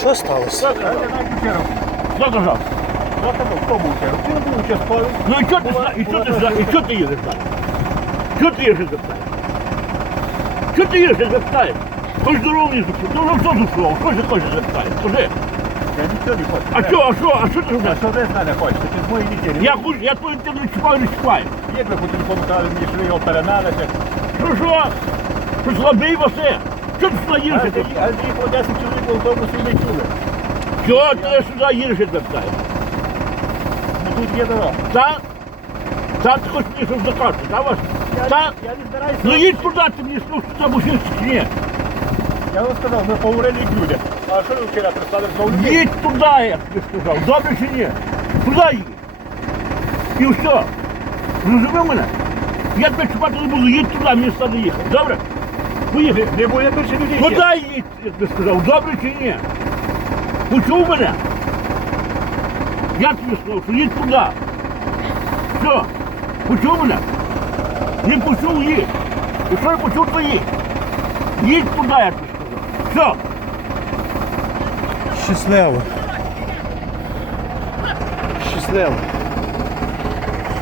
Що сталося? Хто казав? Хто? Ти. Ну і чого ти зна- і чого ти зна- і чого ти їдеш далі? Чого ти їдеш запитаєш? Чого ти їдеш запитаєш? Хоч здоров'я зупинив. Ну, ну що зупинив? Що ти хочеш запитаєш? Скажи. Я нічого не хочу. А що, а що, а що ти А знаєш? що ви з мене хочете? Ти з моєї дітей. Я хочу, я твою тебе не чіпаю, не чіпаю. Як ви по телефону казали мені, що ви його переналите? Що, що? Що слабий Васе? Що ти сюди їдеш? А тоді- а по 10 чоловік в автобусі не чули. Чого ти сюди їдеш запитаєш? Тут є дорога. Та? Та ти хочеш мені щось закажеш, та Вася? Та? Я не збираюся. Ну їдь туди, ти мені слухай, там усі чи ні? Я вам сказав, ми поговорили як люди. А що ви вчора прислали знову людей? Їдь туди, я тобі сказав. Добре чи ні? Туди їдь. І все. Розумів мене? Я тебе чіпати не буду, їдь туди, мені стане їхати. Добре? Поїхали. Не буде більше людей. Куди їдь, я тобі сказав, добре чи ні? Почув мене? Я тобі сказав, що їдь туди. Все. Почув мене? Не почув їдь. И что, почув, то їдь. Їдь я тобі сказав. Все. Щасливо. Щасливо.